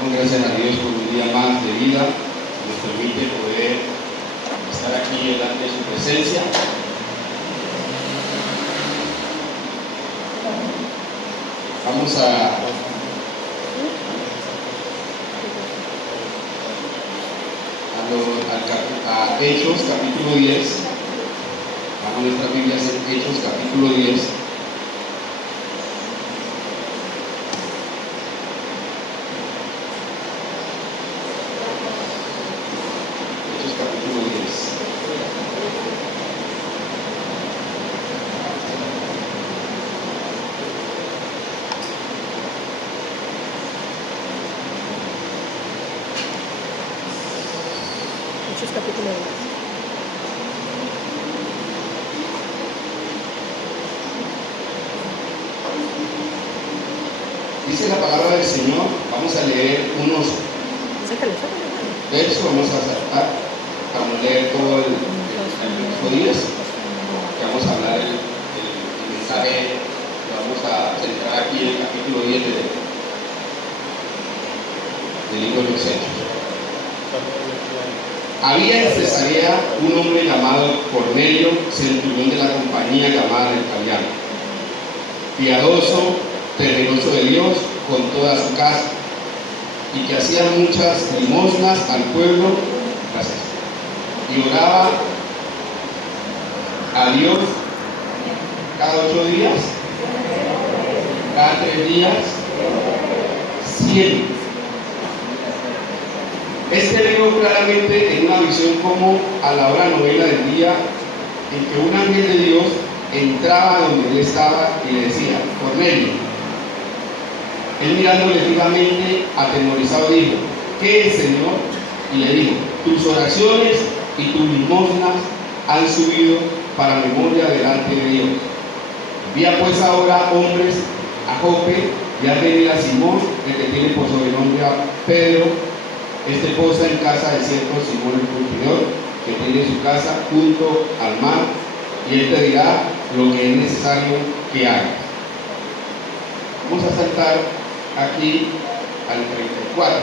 Damos gracias a Dios por un día más de vida que nos permite poder estar aquí delante de su presencia. Vamos a Hechos capítulo 10. Vamos a nuestras Biblias en Hechos capítulo 10. Hechos capítulo 10. Dice la palabra del Señor. Vamos a leer unos versos, vamos a saltar para no leer todo el mismo día, que vamos a hablar el mensaje que vamos a centrar aquí en el capítulo 10 del libro de los Hechos. Había en Cesarea un hombre llamado Cornelio, centurión de la compañía llamada del Italiano, piadoso, temeroso de Dios con toda su casa, y que hacía muchas limosnas al pueblo, y oraba a Dios cada 8 días, cada 3 días, siempre. Este vio claramente en una visión como a la hora novena del día en que un ángel de Dios entraba donde él estaba y le decía: Cornelio. Él mirándole vivamente, atemorizado, dijo: ¿Qué es, Señor? Y le dijo: tus oraciones y tus limosnas han subido para memoria delante de Dios. Envía pues ahora hombres a Jope y haz venir a Simón, el que tiene por sobrenombre a Pedro. Este posa en casa de cierto Simón el curtidor, que tiene su casa junto al mar, y él te dirá lo que es necesario que hagas. Vamos a saltar aquí al 34.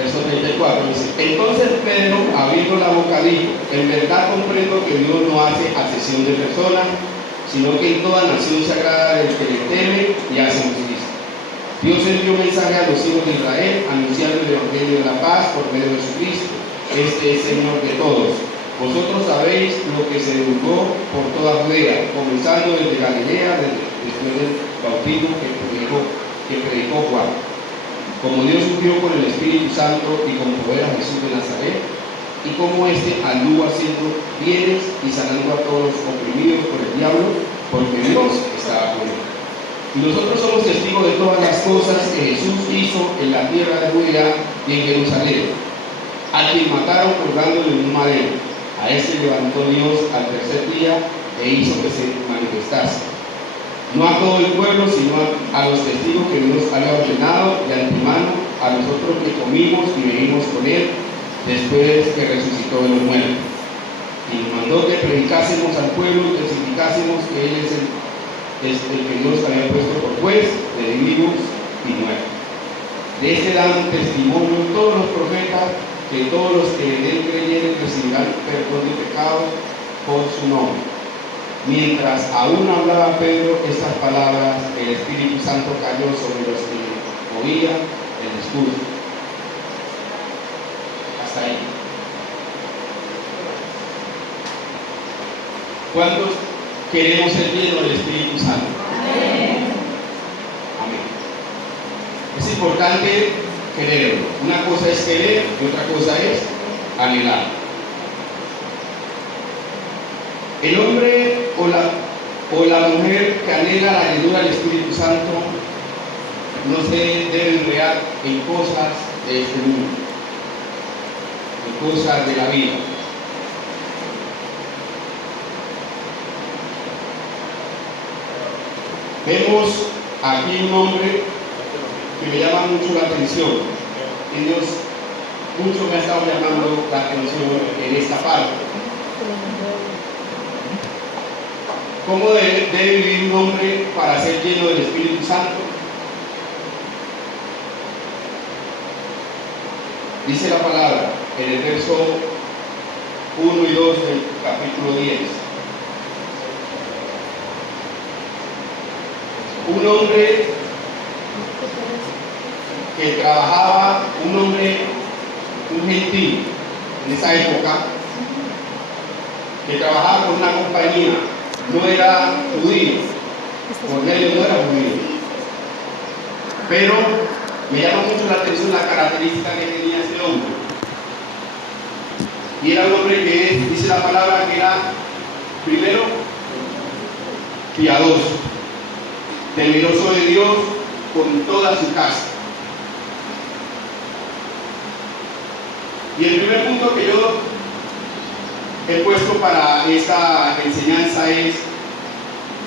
Verso 34 dice: entonces Pedro, abriendo la boca, dijo: en verdad comprendo que Dios no hace acepción de personas, sino que en toda nación se agrada del que le teme y hace justicia. Dios envió mensaje a los hijos de Israel, anunciando el evangelio de la paz por medio de Jesucristo. Este es Señor de todos. Vosotros sabéis lo que se divulgó por toda Judea, comenzando desde Galilea, después del bautismo que predicó Juan. Como Dios ungió con el Espíritu Santo y con poder a Jesús de Nazaret, y como éste anduvo haciendo bienes y sanando a todos los oprimidos por el diablo, porque Dios estaba con él. Y nosotros somos testigos de todas las cosas que Jesús hizo en la tierra de Judea y en Jerusalén, al quien mataron colgándole en un madero. A este levantó Dios al tercer día e hizo que se manifestase, no a todo el pueblo, sino a los testigos que Dios había ordenado de antemano, a nosotros que comimos y bebimos con él después que resucitó de los muertos. Y nos mandó que predicásemos al pueblo y testificásemos que él es el que Dios había puesto por juez de vivos y muertos. De este dan testimonio todos los profetas, que todos los que en él creyeren recibirán perdón de pecados por su nombre. Mientras aún hablaba Pedro estas palabras, el Espíritu Santo cayó sobre los que oían el discurso. Hasta ahí. ¿Cuántos queremos ser llenos del Espíritu Santo? Amén. Amén. Es importante quererlo. Una cosa es querer y otra cosa es anhelar. El hombre o la mujer que anhela la llenura del Espíritu Santo no se debe enredar en cosas de este mundo, en cosas de la vida. Vemos aquí un hombre que me llama mucho la atención, y Dios mucho me ha estado llamando la atención en esta parte. ¿Cómo debe vivir un hombre para ser lleno del Espíritu Santo? Dice la palabra en el verso 1 y 2 del capítulo 10. Un hombre que trabajaba, un gentil en esa época, que trabajaba con una compañía, no era judío, Cornelio no era judío, pero me llama mucho la atención la característica que tenía este hombre. Y era un hombre que dice la palabra que era, primero, piadoso, temeroso de Dios con toda su casa. Y el primer punto que yo he puesto para esta enseñanza es: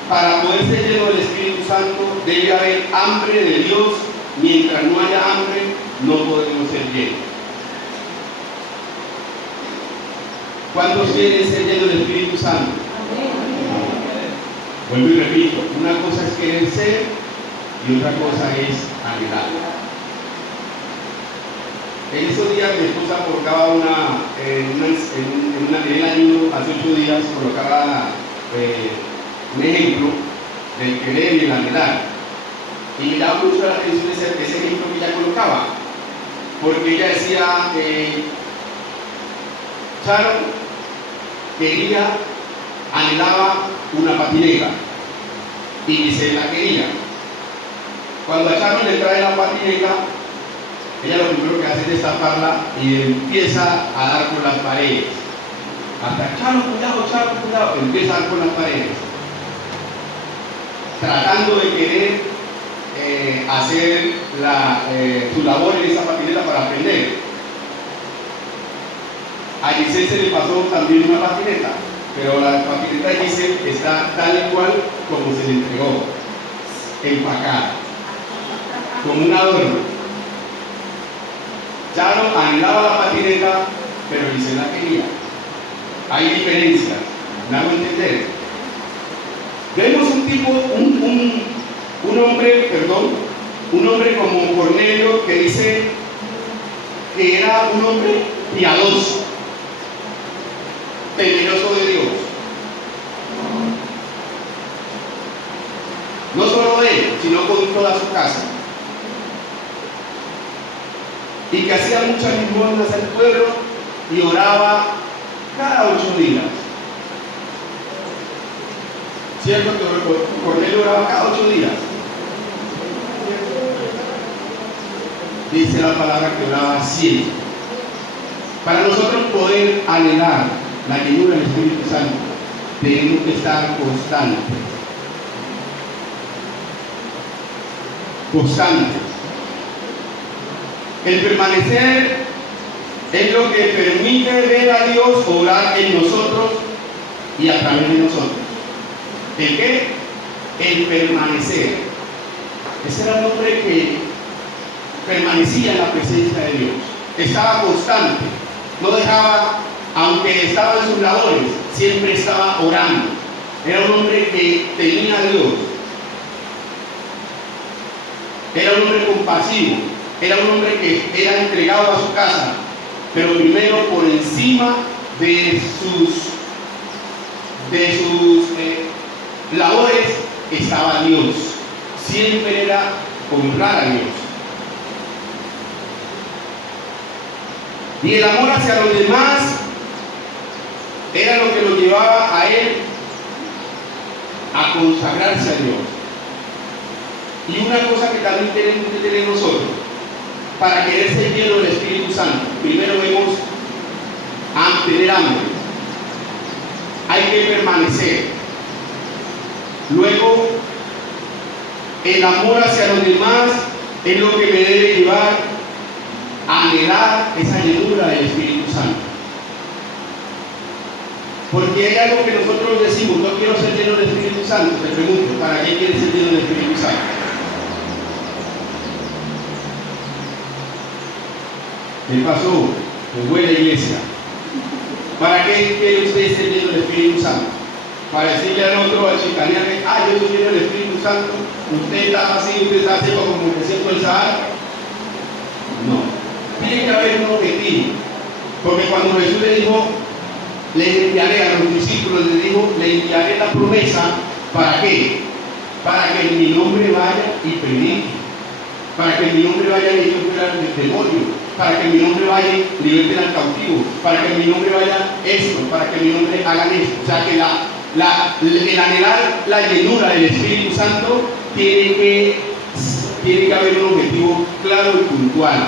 para poder ser lleno del Espíritu Santo debe haber hambre de Dios. Mientras no haya hambre, no podemos ser llenos. ¿Cuántos quieren ser llenos del Espíritu Santo? Vuelvo y repito, una cosa es querer ser y otra cosa es anhelar. En esos días mi esposa colocaba en el ayuno hace 8 días, colocaba un ejemplo del querer y el anhelar. Y me daba mucho la atención ese ejemplo que ella colocaba, porque ella decía, Sharon quería, anhelaba una patineta y se la quería. Cuando a Sharon le trae la patineta, ella lo primero que hace es destaparla y empieza a dar con las paredes. Hasta Sharon, cuidado, empieza a dar con las paredes, tratando de querer hacer su labor en esa patineta para aprender. A Giselle se le pasó también una patineta, pero la patineta de Giselle está tal y cual como se le entregó, empacada, como un adorno. Sharon anhelaba la patineta, pero Giselle la quería. Hay diferencias, ¿me hago entender? Vemos un tipo, un hombre como Cornelio, que dice que era un hombre piadoso, temeroso de Dios. No solo él, sino con toda su casa. Y que hacía muchas limosnas al pueblo y oraba cada 8 días. ¿Cierto que Cornelio oraba cada 8 días? Dice la palabra que oraba siempre. Para nosotros poder anhelar la llenura del Espíritu Santo, tenemos que estar constantes. El permanecer es lo que permite ver a Dios obrar en nosotros y a través de nosotros. ¿El qué? El permanecer. Ese era un hombre que permanecía en la presencia de Dios, estaba constante, no dejaba, aunque estaba en sus labores, siempre estaba orando. Era un hombre que tenía a Dios, era un hombre compasivo, era un hombre que era entregado a su casa, pero primero por encima de sus labores estaba Dios. Siempre era honrar a Dios. Y el amor hacia los demás era lo que lo llevaba a él a consagrarse a Dios. Y una cosa que también tenemos que tener nosotros, para querer ser lleno del Espíritu Santo, primero vemos a tener hambre, hay que permanecer. Luego, el amor hacia los demás es lo que me debe llevar a anhelar esa llenura del Espíritu Santo. Porque hay algo que nosotros decimos: no quiero ser lleno del Espíritu Santo. Te pregunto, ¿para qué quieres ser lleno del Espíritu Santo? ¿Qué pasó? Pues buena iglesia. ¿Para qué quiere usted ser lleno del Espíritu Santo? Para decirle al otro, al chicanearle: yo soy lleno del Espíritu Santo, usted está así, usted está seco como que siento el Sahara. No. tiene que haber un objetivo. Porque cuando Jesús le dijo, le enviaré a los discípulos, le dijo, le enviaré la promesa, ¿para qué? Para que en mi nombre vaya y predique, para que en mi nombre vaya y eche fuera del demonio, para que en mi nombre vaya y liberten al cautivo, para que en mi nombre vaya esto, para que en mi nombre hagan esto. O sea que el anhelar la llenura del Espíritu Santo tiene que haber un objetivo claro y puntual.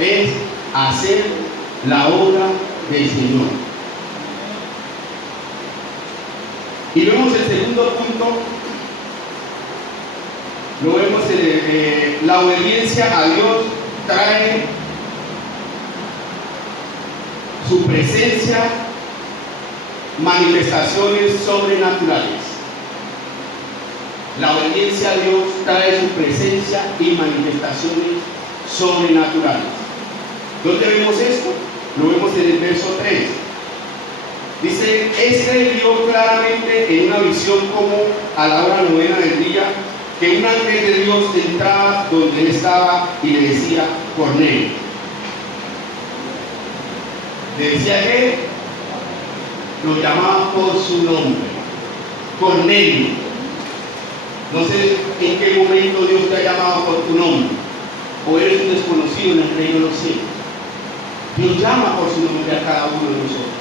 Es hacer la obra del Señor. Y vemos el segundo punto, lo vemos en la obediencia a Dios trae su presencia, manifestaciones sobrenaturales. La obediencia a Dios trae su presencia y manifestaciones sobrenaturales. ¿Dónde vemos esto? Lo vemos en el verso 3. Dice, vio claramente en una visión como a la hora novena del día, que un ángel de Dios entraba donde él estaba y le decía, Cornelio. Le decía que lo llamaba por su nombre, Cornelio. No sé en qué momento Dios te ha llamado por tu nombre, o eres un desconocido en el reino de los cielos. Dios llama por su nombre a cada uno de nosotros.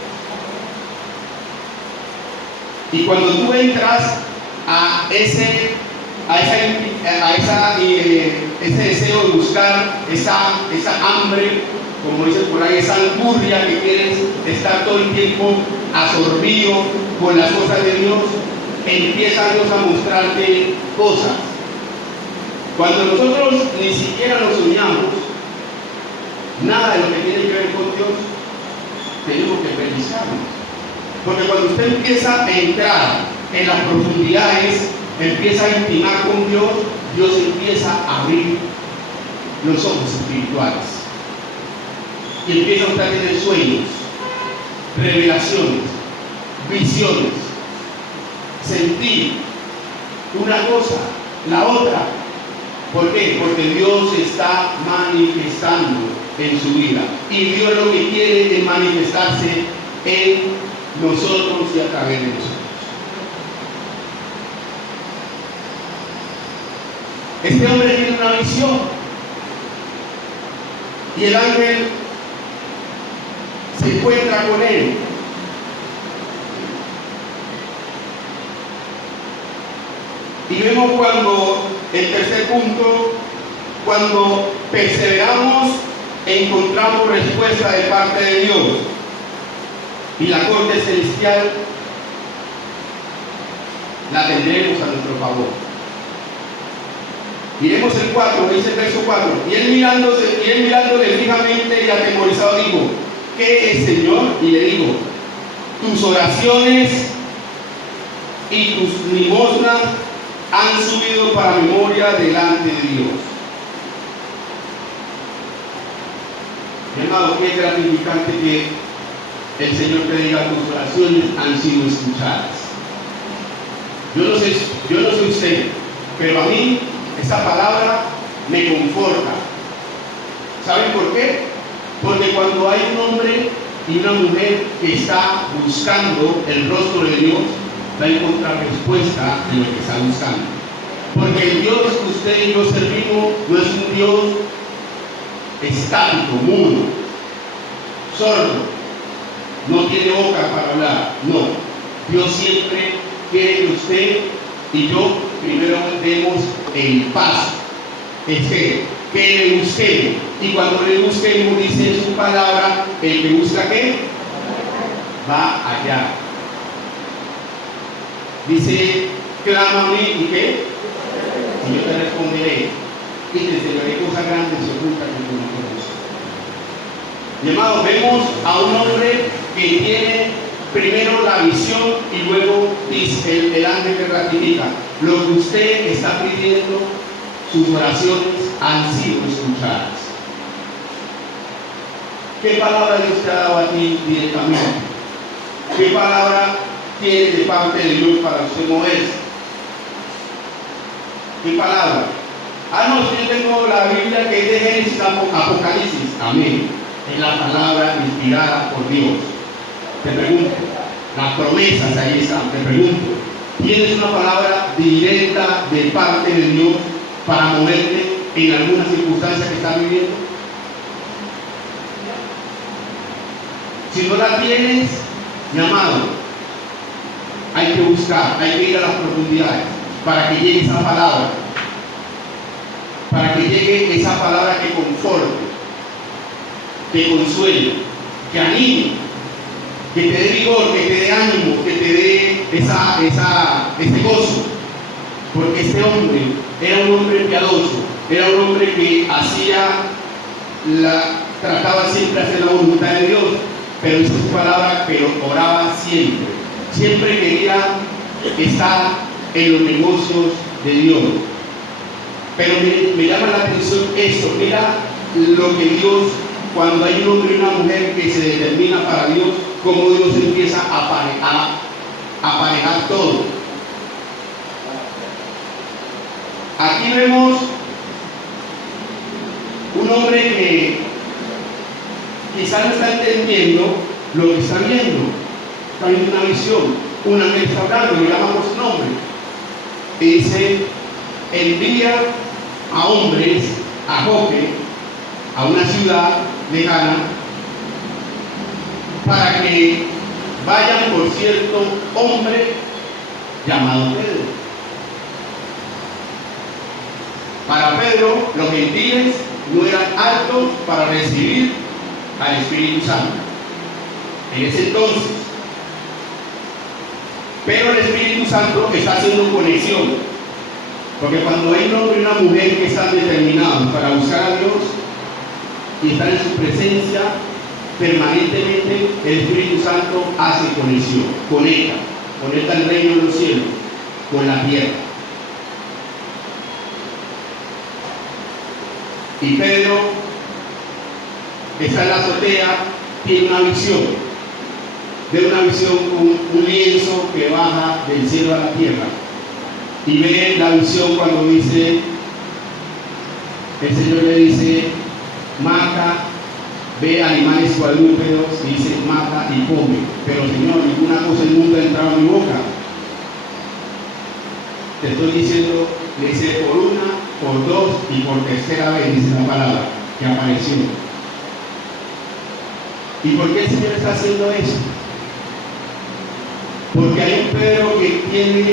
Y cuando tú entras a ese deseo de buscar, esa hambre, como dicen por ahí, esa angurria que quieres estar todo el tiempo absorbido con las cosas de Dios, empieza Dios a mostrarte cosas. Cuando nosotros ni siquiera nos soñamos nada de lo que tiene que ver con Dios, tenemos que revisarnos. Porque cuando usted empieza a entrar en las profundidades, empieza a intimar con Dios, Dios empieza a abrir los ojos espirituales. Y empieza usted a tener sueños, revelaciones, visiones, sentir una cosa, la otra. ¿Por qué? Porque Dios está manifestando en su vida. Y Dios lo que quiere es manifestarse en nosotros y a través de nosotros. Este hombre tiene una visión y el ángel se encuentra con él. Y vemos cuando, el tercer punto, cuando perseveramos, encontramos respuesta de parte de Dios. Y la corte celestial la tendremos a nuestro favor. Miremos el 4, dice el verso 4. Y él mirándole fijamente y atemorizado dijo, ¿qué es, Señor? Y le digo, tus oraciones y tus limosnas han subido para memoria delante de Dios. Mi amado, qué gratificante que el Señor te diga, tus oraciones han sido escuchadas. Yo no sé usted, pero a mí esa palabra me conforta. ¿Saben por qué? Porque cuando hay un hombre y una mujer que está buscando el rostro de Dios, va a encontrar respuesta en lo que está buscando. Porque el Dios que usted y yo servimos no es un Dios estático, mudo, sordo, no tiene boca para hablar. No, Dios siempre quiere que usted y yo primero demos el paso. Es que le busquemos. Y cuando le busquemos, dice en su palabra, el que busca, ¿qué? Va allá. Dice, clama a mí, ¿y qué? Y yo te responderé. Y te enseñaré cosas grandes y ocultas que tú no conoces. Mi amado, vemos a un hombre que tiene primero la visión y luego dice el ángel que ratifica. Lo que usted está pidiendo, sus oraciones han sido escuchadas. ¿Qué palabra Dios te ha dado a ti directamente? ¿Qué palabra tiene de parte de Dios para usted moverse? ¿Qué palabra? Ah, no, si yo tengo la Biblia que es de Génesis a Apocalipsis. Amén. Es la palabra inspirada por Dios. Te pregunto, las promesas ahí están. Te pregunto, ¿tienes una palabra directa de parte de Dios para moverte en alguna circunstancia que estás viviendo? Si no la tienes, mi amado, hay que buscar, hay que ir a las profundidades para que llegue esa palabra, para que llegue esa palabra que conforte, que consuele, que anime, que te dé vigor, que te dé ánimo, que te dé ese gozo. Porque este hombre era un hombre piadoso, era un hombre que trataba siempre de hacer la voluntad de Dios, pero hizo su palabra, pero oraba siempre. Siempre quería estar en los negocios de Dios. Pero me llama la atención esto. Mira lo que Dios, cuando hay un hombre y una mujer que se determina para Dios, cómo Dios empieza a aparejar todo. Aquí vemos un hombre que quizás no está entendiendo lo que está viendo. Está viendo una visión. Un ángel está hablando, le llama por su nombre. Y dice: envía a hombres a Jope, a una ciudad lejana, para que vayan por cierto hombre llamado Pedro. Para Pedro, los gentiles no eran aptos para recibir al Espíritu Santo en ese entonces. Pero el Espíritu Santo está haciendo conexión, porque cuando hay un hombre y una mujer que están determinados para buscar a Dios y estar en su presencia permanentemente, el Espíritu Santo hace conexión, conecta el reino de los cielos con la tierra. Y Pedro está en la azotea, tiene una visión, con un lienzo que baja del cielo a la tierra, y ve la visión cuando dice, el Señor le dice: mata, ve animales cuadrúpedos, y dice: mata y come. Pero Señor, ninguna cosa inmunda ha entrado en mi boca. Te estoy diciendo, le dice, por una, por dos y por tercera vez, dice la palabra, que apareció. ¿Y por qué el Señor está haciendo eso? Porque hay un Pedro que tiene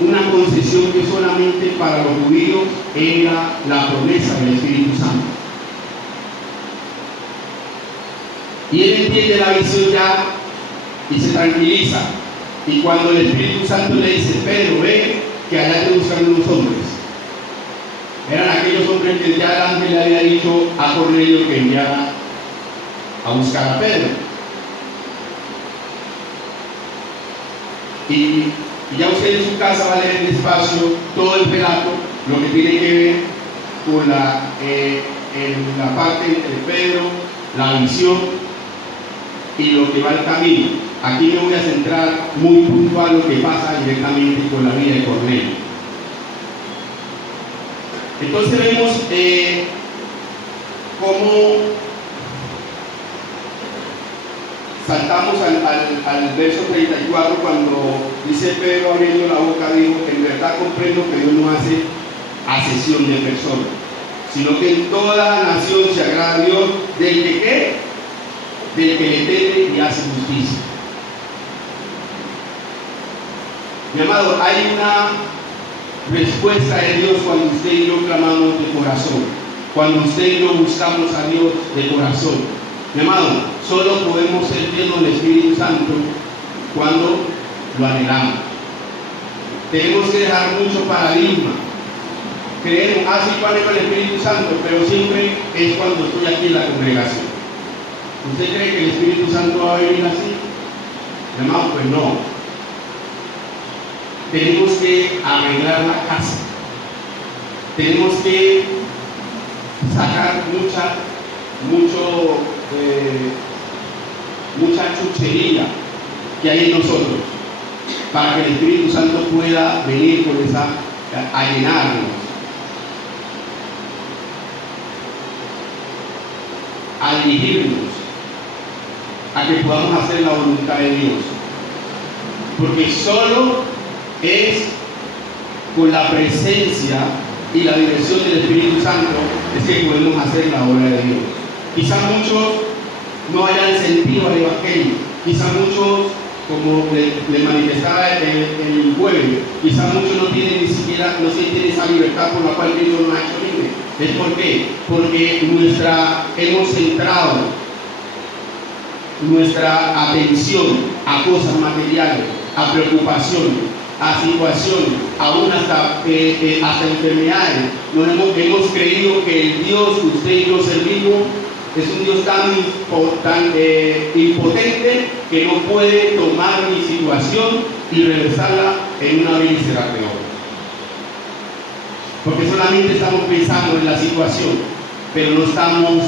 una concesión que solamente para los judíos era la promesa del Espíritu Santo. Y él entiende la visión ya y se tranquiliza. Y cuando el Espíritu Santo le dice: Pedro, ve que allá te buscan unos hombres. Eran aquellos hombres que ya el ángel le había dicho a Cornelio que enviara a buscar a Pedro. Y ya usted en su casa va a leer despacio todo el relato, lo que tiene que ver con la parte entre Pedro, la visión y lo que va el camino. Aquí me voy a centrar muy puntual lo que pasa directamente con la vida de Cornelio. Entonces vemos cómo saltamos al verso 34, cuando dice Pedro, abriendo la boca, dijo: en verdad comprendo que Dios no hace acepción de personas, sino que en toda la nación se agrada a Dios del que ¿qué? Del que le teme y hace justicia. Mi amado, hay una respuesta de Dios cuando usted y yo clamamos de corazón, cuando usted y yo buscamos a Dios de corazón. Mi amado, solo podemos ser llenos del Espíritu Santo cuando lo anhelamos. Tenemos que dejar mucho paradigma. Creemos, así yo anhelo el Espíritu Santo, pero siempre es cuando estoy aquí en la congregación. ¿Usted cree que el Espíritu Santo va a venir así? Mi amado, pues no. Tenemos que arreglar la casa. Tenemos que sacar mucha chuchería que hay en nosotros para que el Espíritu Santo pueda venir con a llenarnos. a dirigirnos, a que podamos hacer la voluntad de Dios. Porque solo es con la presencia y la dirección del Espíritu Santo es que podemos hacer la obra de Dios. Quizás muchos no hayan sentido al Evangelio, quizás muchos, como le manifestaba el jueves, quizás muchos no tienen ni siquiera, no sienten esa libertad por la cual Dios nos ha hecho libre. ¿Es por qué? Porque hemos centrado nuestra atención a cosas materiales, a preocupaciones, a situaciones, aún hasta enfermedades. Hemos creído que el Dios que usted y yo servimos es un Dios tan impotente que no puede tomar mi situación y reversarla en una vez y será peor. Porque solamente estamos pensando en la situación, pero no estamos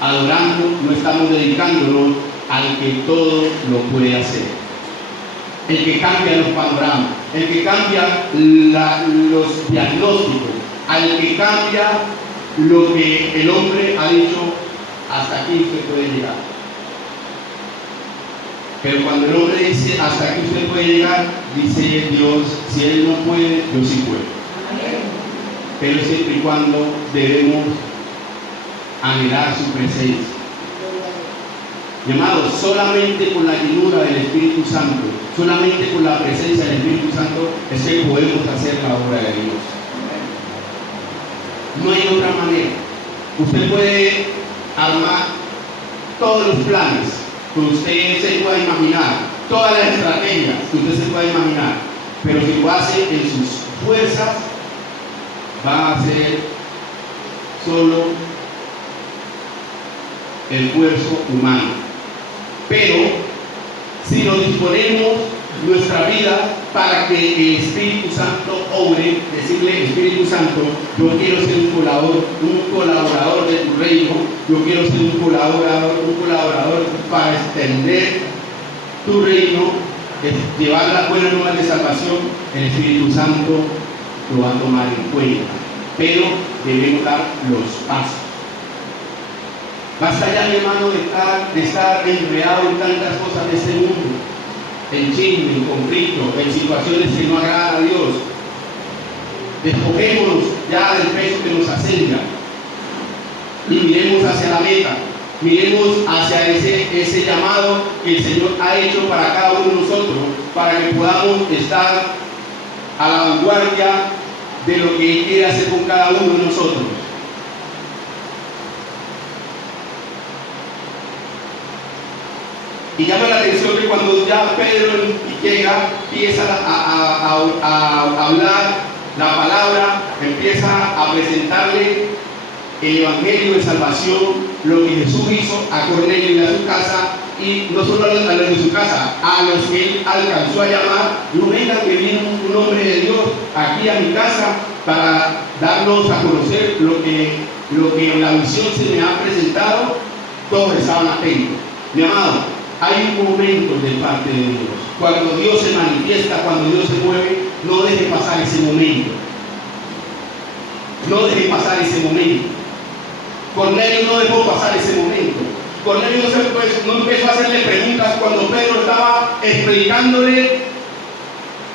adorando, no estamos dedicándonos al que todo lo puede hacer. El que cambia los panoramas, el que cambia los diagnósticos, al que cambia lo que el hombre ha dicho, hasta aquí usted puede llegar. Pero cuando el hombre dice hasta aquí usted puede llegar, dice Dios, si él no puede, yo sí puedo. Pero siempre y cuando debemos anhelar su presencia. Mi amado, solamente con la llenura del Espíritu Santo, solamente con la presencia del Espíritu Santo es que podemos hacer la obra de Dios. No hay otra manera. Usted puede armar todos los planes que usted se pueda imaginar, todas las estrategias que usted se pueda imaginar, pero si lo hace en sus fuerzas, va a ser solo el esfuerzo humano. Pero si nos disponemos nuestra vida para que el Espíritu Santo obre, decirle: Espíritu Santo, yo quiero ser un colaborador de tu reino, yo quiero ser un colaborador para extender tu reino, llevar las buenas nuevas de salvación. El Espíritu Santo lo va a tomar en cuenta, pero debemos dar los pasos. Basta ya, mi hermano, de estar enredado en tantas cosas de este mundo, en chisme, en conflicto, en situaciones que no agradan a Dios. Despojémonos ya del peso que nos asedia y miremos hacia la meta, miremos hacia ese llamado que el Señor ha hecho para cada uno de nosotros, para que podamos estar a la vanguardia de lo que Él quiere hacer con cada uno de nosotros. Y llama la atención que cuando ya Pedro llega, empieza a hablar la palabra, empieza a presentarle el evangelio de salvación, lo que Jesús hizo a Cornelio y a su casa, y no solo a los de su casa, a los que él alcanzó a llamar: no vengan, que viene un hombre de Dios aquí a mi casa para darnos a conocer lo que en la visión se me ha presentado. Todos estaban atentos. Mi amado, hay un momento de parte de Dios. Cuando Dios se manifiesta, cuando Dios se mueve, no deje pasar ese momento. No deje pasar ese momento. Cornelio no dejó pasar ese momento. Cornelio no empezó a hacerle preguntas cuando Pedro estaba explicándole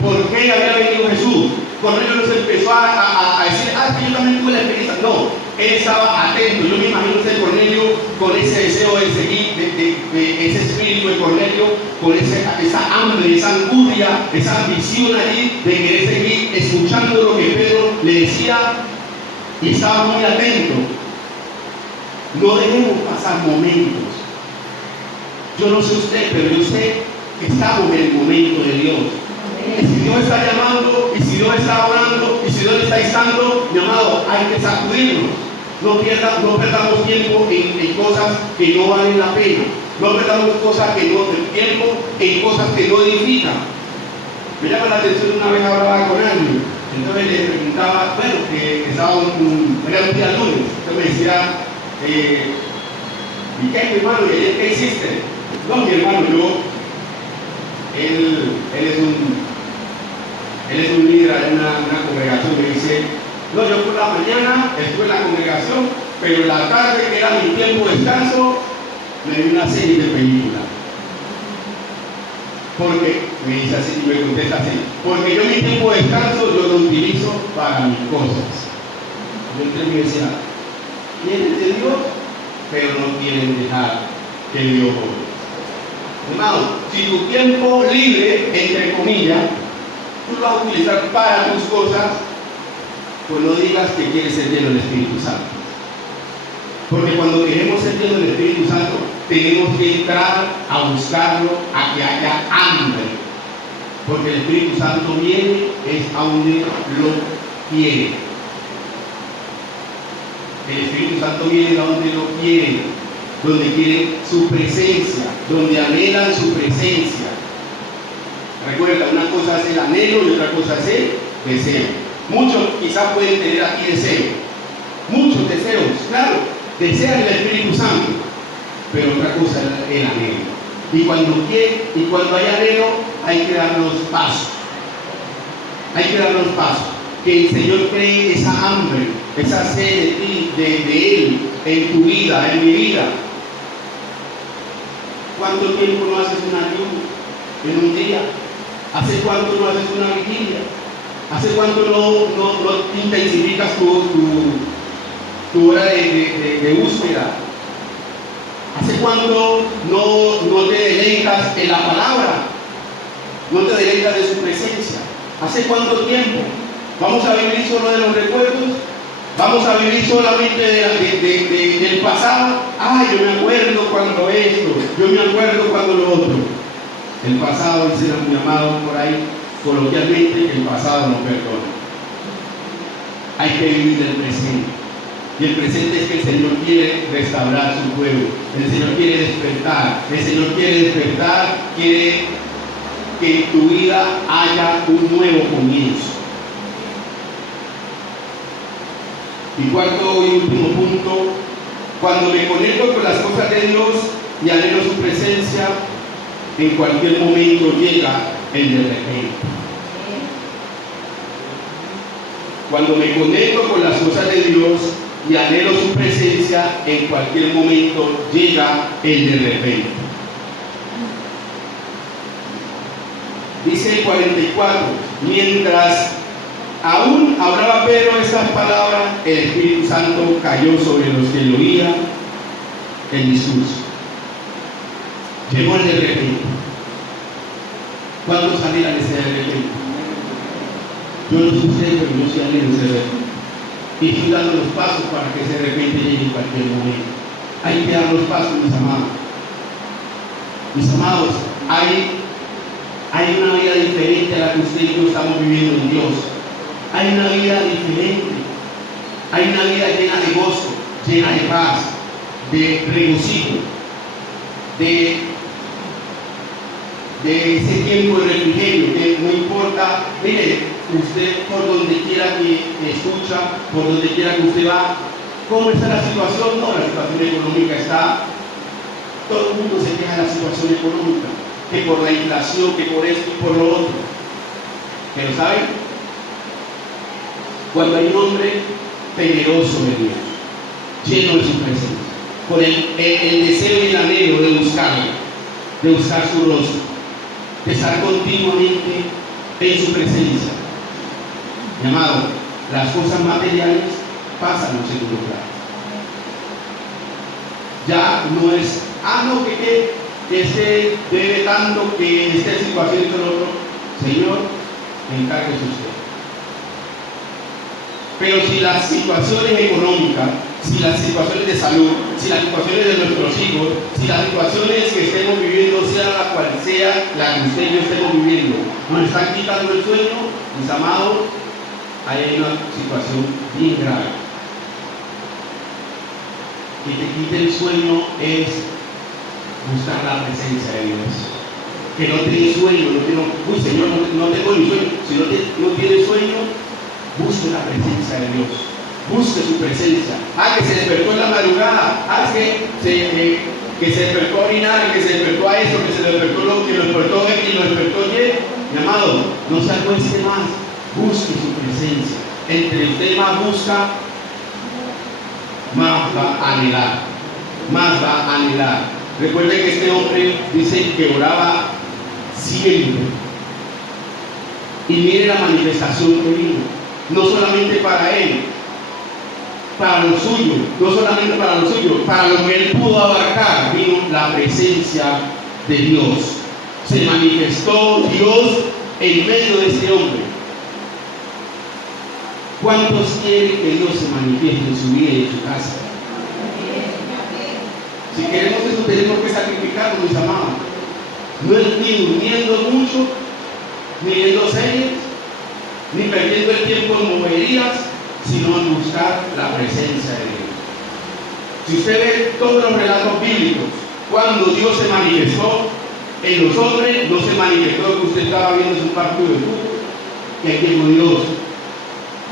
por qué había venido Jesús. Cornelio no se empezó a decir: que yo también tuve la experiencia. No, él estaba atento. Yo me imagino ese Cornelio con ese deseo de seguir, de ese espíritu de Cornelio, con esa hambre, esa angustia, esa ambición allí de querer seguir escuchando lo que Pedro le decía, y estaba muy atento. No debemos pasar momentos. Yo no sé usted, pero yo sé que estamos en el momento de Dios. Y si Dios está llamando, y si Dios está orando, y si Dios está instando, mi amado, hay que sacudirnos. No perdamos tiempo en cosas que no valen la pena. No perdamos tiempo en cosas que no edifican. Me llama la atención, una vez hablaba con alguien, entonces le preguntaba, bueno, que era un día lunes, entonces me decía: ¿y qué, mi hermano? ¿Y ayer qué hiciste? No, mi hermano, él es un líder en una congregación. Me dice: no, yo por la mañana estuve en la congregación pero la tarde, que era mi tiempo de descanso, me vi una serie de películas. Porque, me dice así y me contesta así, porque yo mi tiempo de descanso yo lo utilizo para mis cosas. Yo entré y me decía, quieren de Dios, pero no quieren dejar que Dios obre. Hermano, si tu tiempo libre, entre comillas, tú lo vas a utilizar para tus cosas, pues no digas que quieres ser lleno del Espíritu Santo. Porque cuando queremos ser llenos del Espíritu Santo, tenemos que entrar a buscarlo, a que haya hambre. Porque el Espíritu Santo viene es a donde lo quiere. El Espíritu Santo viene a donde lo quiere, donde quiere su presencia, donde anhelan su presencia. Recuerda, una cosa es el anhelo y otra cosa es el deseo. Muchos quizás pueden tener aquí deseo, muchos deseos, claro, desean el Espíritu Santo, pero otra cosa es el anhelo. Y cuando hay anhelo, hay que dar los pasos. Hay que dar los pasos. Que el Señor cree esa hambre, esa sed de ti, de Él, en tu vida, en mi vida. ¿Cuánto tiempo no haces un ayuno en un día? ¿Hace cuánto no haces una vigilia? ¿Hace cuánto no intensificas tu hora de búsqueda? ¿Hace cuánto no te deleitas en la palabra? ¿No te deleitas de su presencia? ¿Hace cuánto tiempo? ¿Vamos a vivir solo de los recuerdos? ¿Vamos a vivir solamente del pasado? Ay, yo me acuerdo cuando esto, yo me acuerdo cuando lo otro. El pasado, dice mi amado por ahí, coloquialmente, que el pasado no perdona. Hay que vivir del presente. Y el presente es que el Señor quiere restaurar su pueblo. El Señor quiere despertar. El Señor quiere despertar, quiere que en tu vida haya un nuevo comienzo. Y cuarto y último punto, cuando me conecto con las cosas de Dios y anhelo su presencia, en cualquier momento llega el de repente. Cuando me conecto con las cosas de Dios y anhelo su presencia, en cualquier momento llega el de repente. Dice el 44, mientras aún hablaba Pedro estas palabras, el Espíritu Santo cayó sobre los que lo oían el discurso. Llegó el de repente. ¿Cuántos anhelan ese de repente? Yo no sé usted, pero yo sí anhelo ese de repente. Y estoy dando los pasos para que ese de repente llegue en cualquier momento. Hay que dar los pasos, mis amados. Mis amados, hay una vida diferente a la que usted y yo estamos viviendo en Dios. Hay una vida diferente. Hay una vida llena de gozo, llena de paz, de regocijo, de ese tiempo de refrigerio, que no importa, mire, usted por donde quiera que escucha, por donde quiera que usted va, ¿cómo está la situación? No, la situación económica está, todo el mundo se queja de la situación económica, que por la inflación, que por esto y por lo otro. ¿Pero saben? Cuando hay un hombre temeroso de Dios, lleno de su presencia, con el deseo y el anhelo de buscarle, de buscar su rostro, de estar continuamente en su presencia. Mi amado, las cosas materiales pasan en segundo plano. Ya no es, no, que se debe tanto, que esta situación y todo lo otro. Señor, encárguese usted. Pero si las situaciones económicas, si las situaciones de salud, si las situaciones de nuestros hijos, si las situaciones que estemos viviendo, sea la cual sea la que usted y yo estemos viviendo, nos están quitando el sueño, mis amados, ahí hay una situación bien grave. Que te quite el sueño es buscar la presencia de Dios. Que no tienes sueño, uy Señor, no tengo ni sueño. Si no tienes sueño, busque la presencia de Dios. Busque su presencia. Que se despertó en la madrugada. Que se despertó a orinar, que se despertó a eso, que se despertó lo que lo despertó X, lo despertó Y. Mi amado, no se acueste más. Busque su presencia. Entre usted más busca, más va a anhelar, más va a anhelar. Recuerden que este hombre dice que oraba siempre. Y mire la manifestación que vino, no solamente para él, para lo suyo, no solamente para lo suyo, para lo que él pudo abarcar, vino la presencia de Dios. Se manifestó Dios en medio de este hombre. ¿Cuántos quieren que Dios se manifieste en su vida y en su casa? Si queremos eso, tenemos que sacrificarnos, mis amados. No es ni durmiendo mucho, ni viendo series, ni perdiendo el tiempo en moverías, sino en buscar la presencia de Dios. Si usted ve todos los relatos bíblicos, cuando Dios se manifestó en los hombres, no se manifestó que usted estaba viendo un partido de fútbol, que aquí llegó Dios.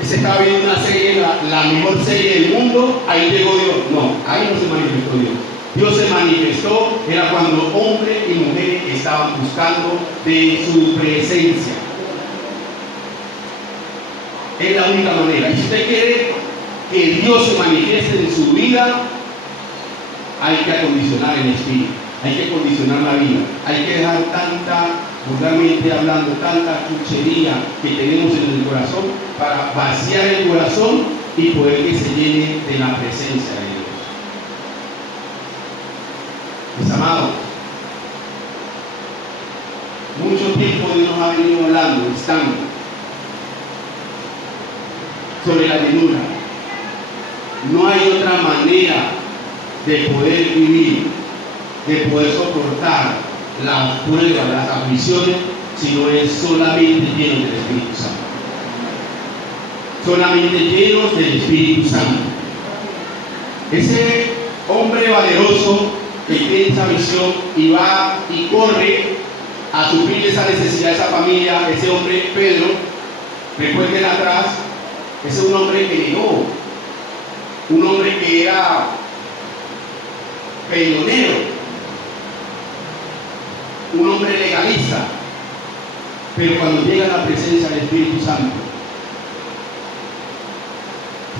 Que se estaba viendo una serie, la mejor serie del mundo, ahí llegó Dios. No, ahí no se manifestó Dios. Dios se manifestó, era cuando hombres y mujeres estaban buscando de su presencia. Es la única manera. Y si usted quiere que Dios se manifieste en su vida, hay que acondicionar el espíritu, hay que acondicionar la vida, hay que dejar tanta, vulgarmente hablando, tanta chuchería que tenemos en el corazón para vaciar el corazón y poder que se llene de la presencia de Dios. Mis amados, mucho tiempo Dios nos ha venido hablando, estando sobre la llenura. No hay otra manera de poder vivir, de poder soportar las pruebas, las aflicciones, si no es solamente lleno del Espíritu Santo. Solamente llenos del Espíritu Santo. Ese hombre valeroso que tiene esa visión y va y corre a suplir esa necesidad de esa familia, ese hombre Pedro, recuerden atrás, ese es un hombre que llegó, un hombre que era peleonero, un hombre legalista, pero cuando llega a la presencia del Espíritu Santo,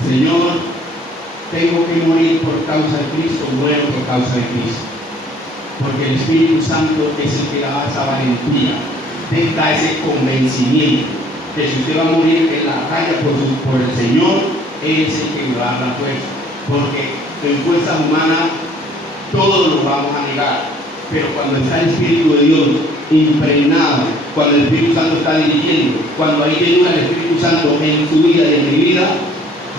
Señor, tengo que morir por causa de Cristo, muero por causa de Cristo, porque el Espíritu Santo es el que da esa valentía, da ese convencimiento que si usted va a morir en la batalla por el Señor, Él es el que le va a dar la fuerza, porque en fuerzas humanas todos lo vamos a negar, pero cuando está el Espíritu de Dios impregnado, cuando el Espíritu Santo está dirigiendo, cuando hay llenura del Espíritu Santo en su vida y en mi vida,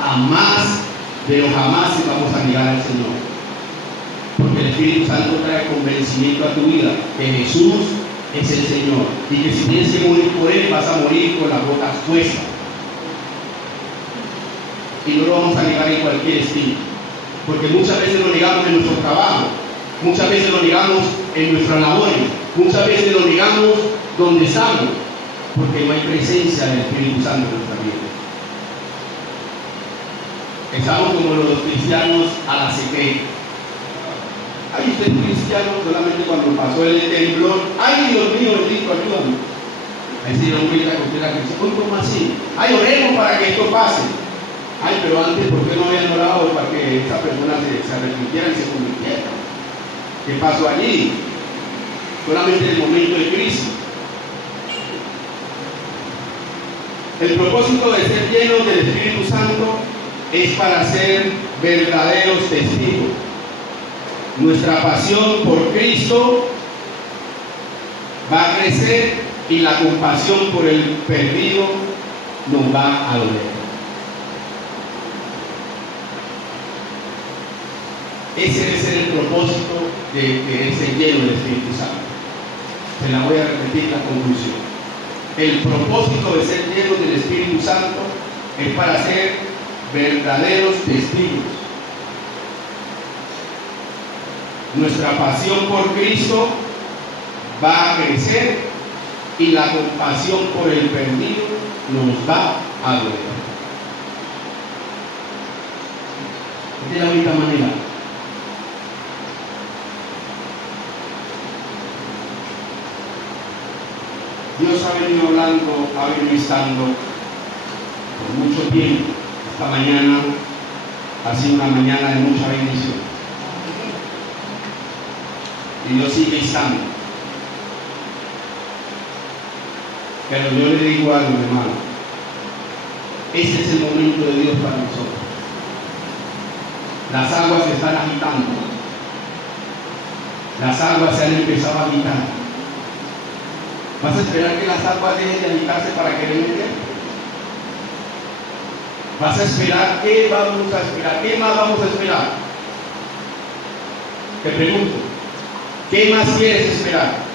jamás, pero jamás vamos a negar al Señor, porque el Espíritu Santo trae convencimiento a tu vida que Jesús es el Señor y que si tienes que morir por Él, vas a morir con las botas puestas, y no lo vamos a negar en cualquier estilo, porque muchas veces lo negamos en nuestro trabajo, muchas veces lo negamos en nuestras labores, muchas veces lo negamos donde estamos, porque no hay presencia del Espíritu Santo en nuestra vida. Estamos como los cristianos a la secreta. Ay, usted es cristiano solamente cuando pasó el temblor. Ay, Dios mío, bendito, ayúdame. Ahí se dieron cuenta que usted era cristiano. ¿Cómo así? Ay, oremos para que esto pase. Ay, pero antes, ¿por qué no habían orado para que esta persona se arrepintiera y se convirtiera? ¿Qué pasó allí? Solamente en el momento de crisis. El propósito de ser llenos del Espíritu Santo es para ser verdaderos testigos. Nuestra pasión por Cristo va a crecer y la compasión por el perdido nos va a doler. Ese debe ser el propósito de ser lleno del Espíritu Santo. Se la voy a repetir la conclusión. El propósito de ser lleno del Espíritu Santo es para ser verdaderos testigos. Nuestra pasión por Cristo va a crecer y la compasión por el perdido nos va a doler. Esta es la única manera. Dios ha venido hablando, ha venido estando por mucho tiempo. Esta mañana Ha sido una mañana de mucha bendición. Y Dios sigue estando. Pero yo le digo algo, hermano. Este es el momento de Dios para nosotros. Las aguas se están agitando. Las aguas se han empezado a agitar. ¿Vas a esperar que las aguas dejen de agitarse para que vengan? ¿Vas a esperar? ¿Qué vamos a esperar? ¿Qué más vamos a esperar? Te pregunto, ¿qué más quieres esperar?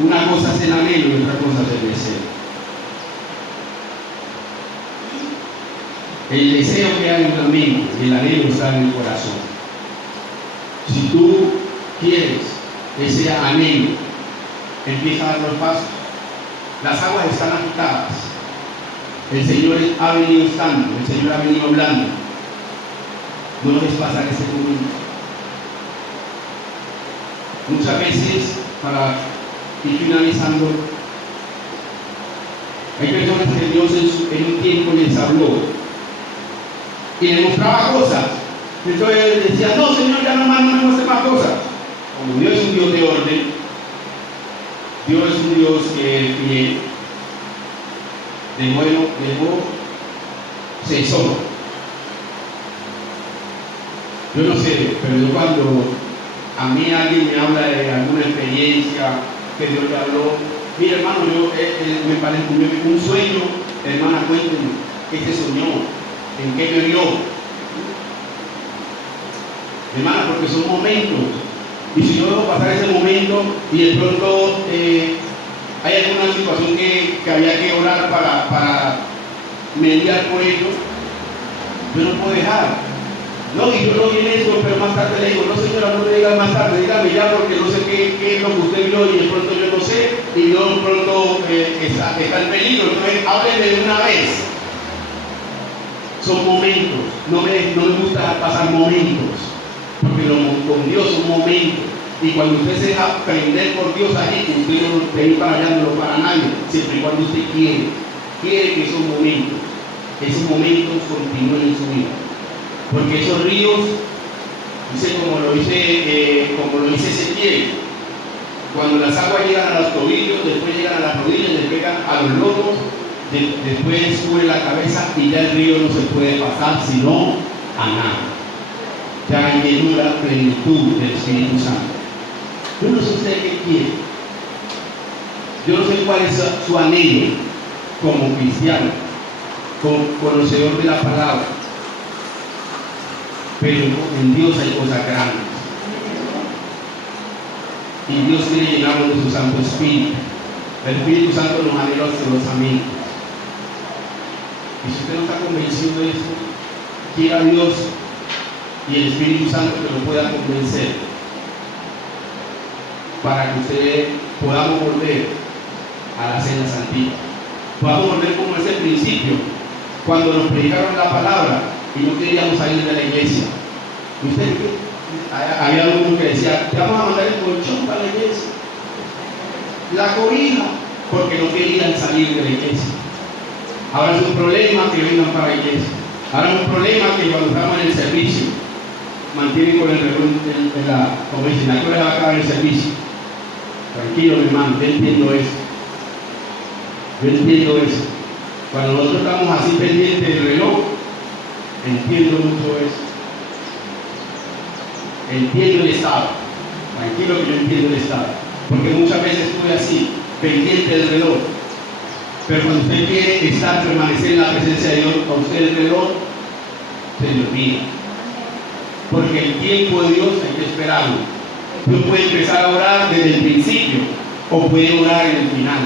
Una cosa es el anhelo y otra cosa es el deseo. El deseo que hay en la mente y el anhelo está en el corazón. Si tú quieres ese anhelo, empieza a dar los pasos. Las aguas están agitadas. El Señor ha venido estando, el Señor ha venido hablando. No dejes pasar ese momento. Muchas veces, para ir finalizando, hay personas que Dios en un tiempo les habló y les mostraba cosas. Entonces decía, no, Señor, ya no me muestre más cosas. Como Dios es un Dios de orden, Dios es un Dios que es fiel, de bueno, cesó. Yo no sé, pero yo cuando a mí alguien me habla de alguna experiencia que Dios le habló, mira hermano, me parece un sueño, hermana, cuénteme, ¿qué se soñó? ¿En qué me vio? Hermana, porque son momentos. Y si yo dejo pasar ese momento y de pronto hay alguna situación que había que orar para mediar por ello, yo no puedo dejar. No, y yo no vi eso, pero más tarde le digo, no señora, no me diga más tarde, dígame ya porque no sé qué es lo que usted vio y de pronto yo no sé y yo de pronto está en peligro. Entonces hábleme de una vez. Son momentos, no me gusta pasar momentos. Porque con Dios son momentos. Y cuando usted se deja prender por Dios allí, usted no está ahí para allá, no para nadie, siempre y cuando usted quiere que esos momentos continúen en su vida. Porque esos ríos, dice como lo dice Ezequiel, cuando las aguas llegan a los tobillos, después llegan a las rodillas, después llegan a los lomos, después sube la cabeza y ya el río no se puede pasar sino a nada. Ya hay llenura, plenitud del Espíritu Santo. Yo no sé usted qué quiere. Yo no sé cuál es su anhelo como cristiano, como conocedor de la palabra. Pero en Dios hay cosas grandes. Y Dios quiere llenarnos de su Santo Espíritu. El Espíritu Santo nos anhela celosamente. Y si usted no está convencido de esto, quiera a Dios y el Espíritu Santo que lo pueda convencer para que usted podamos volver a la cena antigua. Podamos volver como ese principio, cuando nos predicaron la palabra y no queríamos salir de la iglesia. ¿Usted había alguno que decía, te vamos a mandar el colchón para la iglesia, la cobija, porque no querían salir de la iglesia? Ahora es un problema que vengan para la iglesia. Ahora es un problema que cuando estamos en el servicio mantienen con el reloj en la que va a acabar el servicio. Tranquilo, mi hermano, yo entiendo eso. Cuando nosotros estamos así pendientes del reloj, entiendo mucho eso. Entiendo el estado. Tranquilo que yo entiendo el estado. Porque muchas veces estuve así, pendiente del reloj. Pero cuando usted quiere permanecer en la presencia de Dios, a usted el reloj se le olvida. Porque el tiempo de Dios hay que esperarlo. Dios puede empezar a orar desde el principio o puede orar en el final.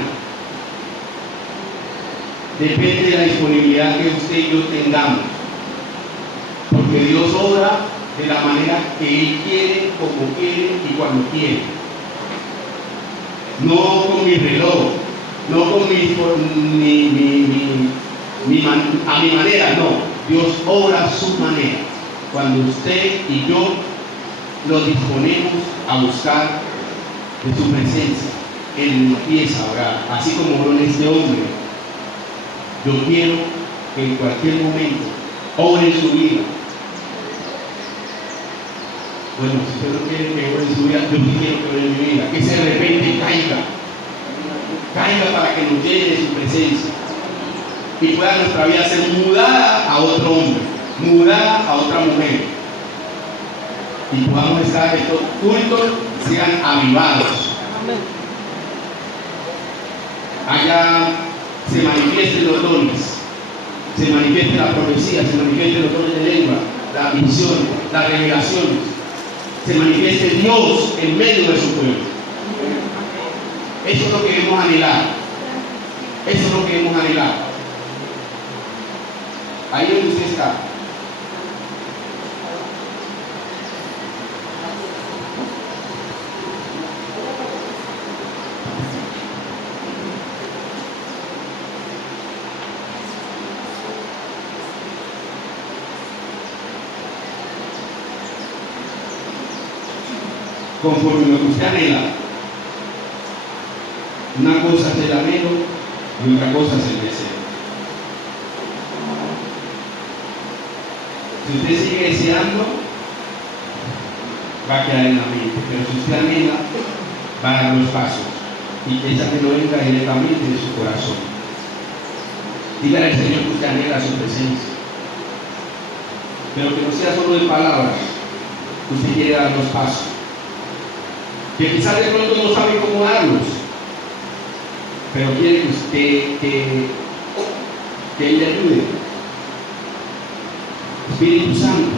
Depende de la disponibilidad que usted y yo tengamos. Porque Dios obra de la manera que Él quiere, como quiere y cuando quiere. No con mi reloj, no con a mi manera, no. Dios obra a su manera. Cuando usted y yo nos disponemos a buscar de su presencia, Él empieza a orar, así como oró en este hombre. Yo quiero que en cualquier momento ore en su vida. Bueno, si usted no quiere que ore en su vida, yo sí quiero que ore en mi vida. Que de repente caiga para que nos llene de su presencia. Y pueda nuestra vida ser mudada a otro hombre, mudada a otra mujer. Y podamos estar, estos cultos sean avivados. Allá se manifiesten los dones, se manifieste la profecía, se manifieste los dones de lengua, la visión, las revelaciones, se manifieste Dios en medio de su pueblo. Eso es lo que debemos anhelar. Eso es lo que debemos anhelar. Ahí donde usted está. Conforme lo que usted anhela. Una cosa es el anhelo y otra cosa es el deseo. Si usted sigue deseando, va a quedar en la mente, pero si usted anhela, va a dar los pasos y que esa que no venga directamente de su corazón. Dígale al Señor que usted anhela su presencia, pero que no sea solo de palabras, que usted quiere dar los pasos. Que quizás de pronto no sabe cómo darlos, pero quiere que usted, que Él le ayude. Espíritu Santo,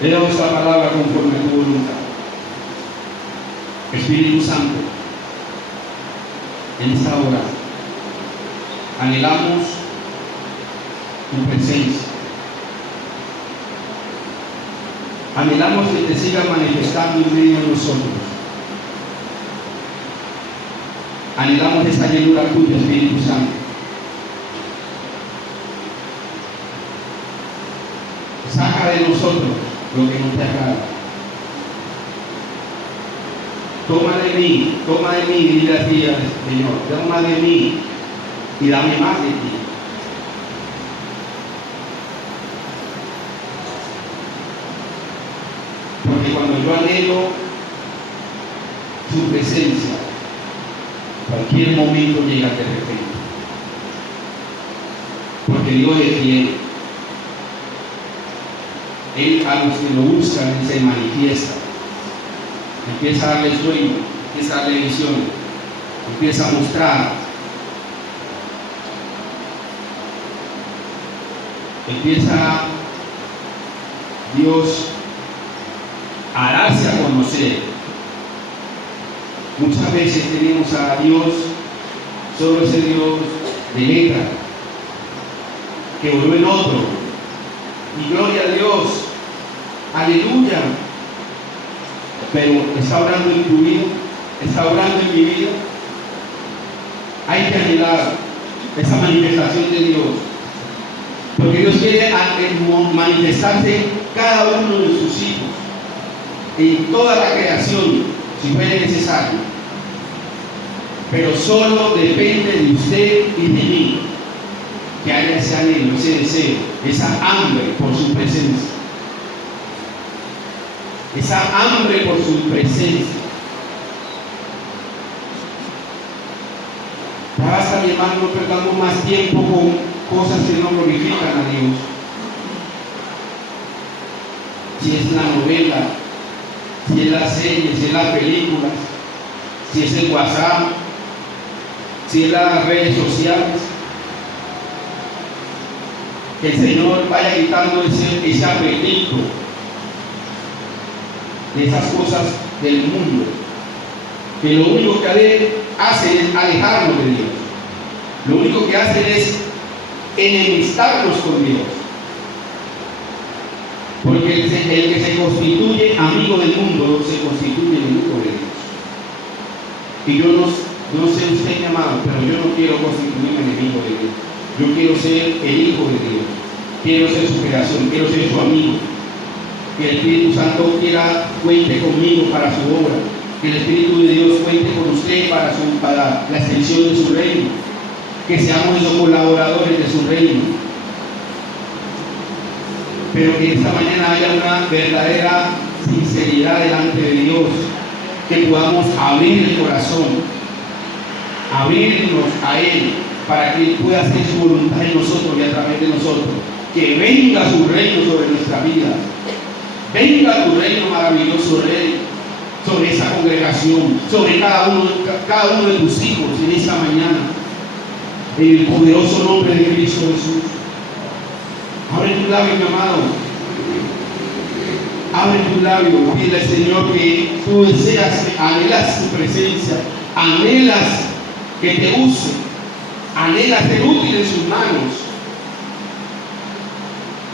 le damos esta palabra conforme a tu voluntad. Espíritu Santo, en esta hora anhelamos tu presencia. Anhelamos que te sigas manifestando en medio de nosotros. Anhelamos esa llenura tuya, Espíritu Santo. Saca de nosotros lo que no te agrada. Toma de mí y dile a ti, Señor, toma de mí y dame más de ti. Porque cuando yo anhelo su presencia, cualquier momento llega de repente. Porque Dios es fiel. Él a los que lo buscan, Él se manifiesta. Empieza a darle sueño, empieza a darle visión, empieza a mostrar. Empieza Dios a darse a conocer. Muchas veces tenemos a Dios, solo ese Dios de letra, que volvió en otro. Y gloria a Dios, aleluya. Pero está obrando en tu vida, está obrando en mi vida. Hay que anhelar esa manifestación de Dios, porque Dios quiere manifestarse cada uno de sus hijos, en toda la creación, si fuera necesario. Pero solo depende de usted y de mí que haya ese anhelo, ese deseo, esa hambre por su presencia. Esa hambre por su presencia. Ya basta, mi hermano, no perdamos más tiempo con cosas que no glorifican a Dios. Si es la novela, si es la serie, si es las películas, si es el WhatsApp, si es las redes sociales, que el Señor vaya quitando ese apetito de esas cosas del mundo, que lo único que hace es alejarnos de Dios, lo único que hace es enemistarnos con Dios, porque el que se constituye amigo del mundo se constituye enemigo de Dios. Y yo no sé usted, mi amado, pero yo no quiero constituirme enemigo de Dios. Yo quiero ser el hijo de Dios, quiero ser su creación, quiero ser su amigo. Que el Espíritu Santo cuente conmigo para su obra, Que el Espíritu de Dios cuente con usted para la extensión de su reino. Que seamos esos colaboradores de su reino. Pero que esta mañana haya una verdadera sinceridad delante de Dios. Que podamos abrir el corazón, abrirnos a Él, para que Él pueda hacer su voluntad en nosotros y a través de nosotros. Que venga su reino sobre nuestra vida. Venga tu reino maravilloso, Rey, sobre esa congregación, sobre cada uno de tus hijos en esta mañana. En el poderoso nombre de Cristo Jesús. Abre tu labio, mi amado. Abre tu labio. Pide al Señor que tú deseas, anhelas tu presencia, anhelas que te use, anhelas ser útil en sus manos.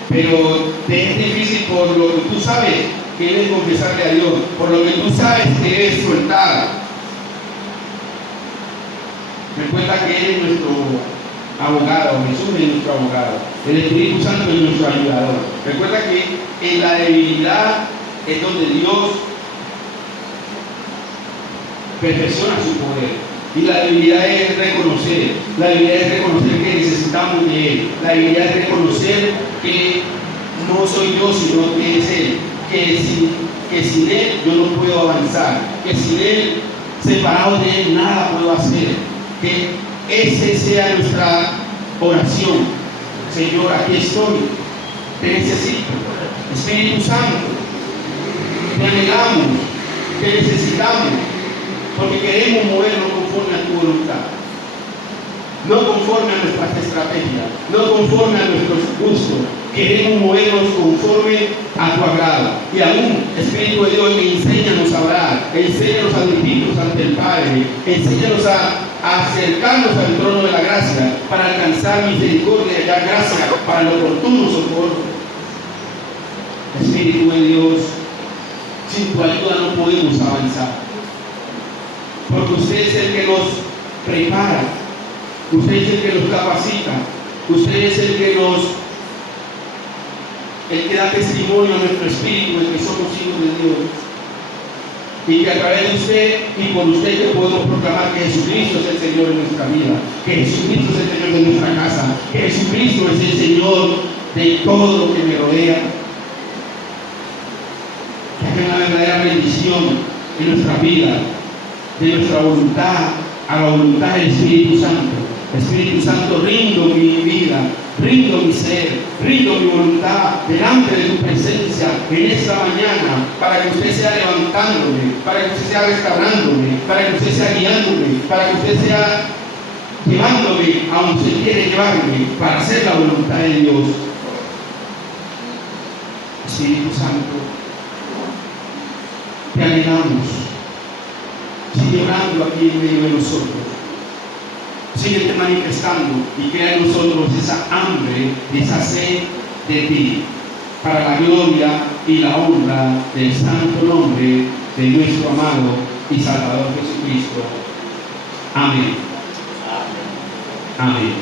Pero te es difícil por lo que tú sabes que es confesarle a Dios, por lo que tú sabes que es soltar. Recuerda que Él es nuestro abogado, Jesús es nuestro abogado, el Espíritu Santo es nuestro ayudador. Recuerda que en la debilidad es donde Dios perfecciona su poder. Y la debilidad es reconocer, que necesitamos de Él. La debilidad es reconocer que no soy yo, sino que es Él. Que sin Él yo no puedo avanzar. Que sin Él, separado de Él, nada puedo hacer. Que esa sea nuestra oración. Señor, aquí estoy. Te necesito. Espíritu Santo, te anhelamos, te necesitamos. Porque queremos movernos conforme a tu voluntad, no conforme a nuestras estrategias, no conforme a nuestros gustos. Queremos movernos conforme a tu agrado. Y aún, Espíritu de Dios, enséñanos a orar, enséñanos a dirigirnos ante el Padre, enséñanos a acercarnos al trono de la gracia para alcanzar misericordia y dar gracia para el oportuno socorro. Espíritu de Dios, sin tu ayuda no podemos avanzar. Porque usted es el que nos prepara, usted es el que nos capacita, usted es el que da testimonio a nuestro espíritu de que somos hijos de Dios. Y que a través de usted y por usted que podemos proclamar que Jesucristo es el Señor de nuestra vida, que Jesucristo es el Señor de nuestra casa, que Jesucristo es el Señor de todo lo que me rodea. Que haya una verdadera bendición en nuestra vida, de nuestra voluntad a la voluntad del Espíritu Santo. Espíritu Santo, rindo mi vida, rindo mi ser, rindo mi voluntad delante de tu presencia en esta mañana, para que usted sea levantándome, para que usted sea restaurándome, para que usted sea guiándome, para que usted sea llevándome a donde usted quiere llevarme, para hacer la voluntad de Dios. Espíritu Santo, te anhelamos. Sigue orando aquí en medio de nosotros. Sigue manifestando y crea en nosotros esa hambre, esa sed de ti, para la gloria y la honra del santo nombre de nuestro amado y Salvador Jesucristo. Amén. Amén.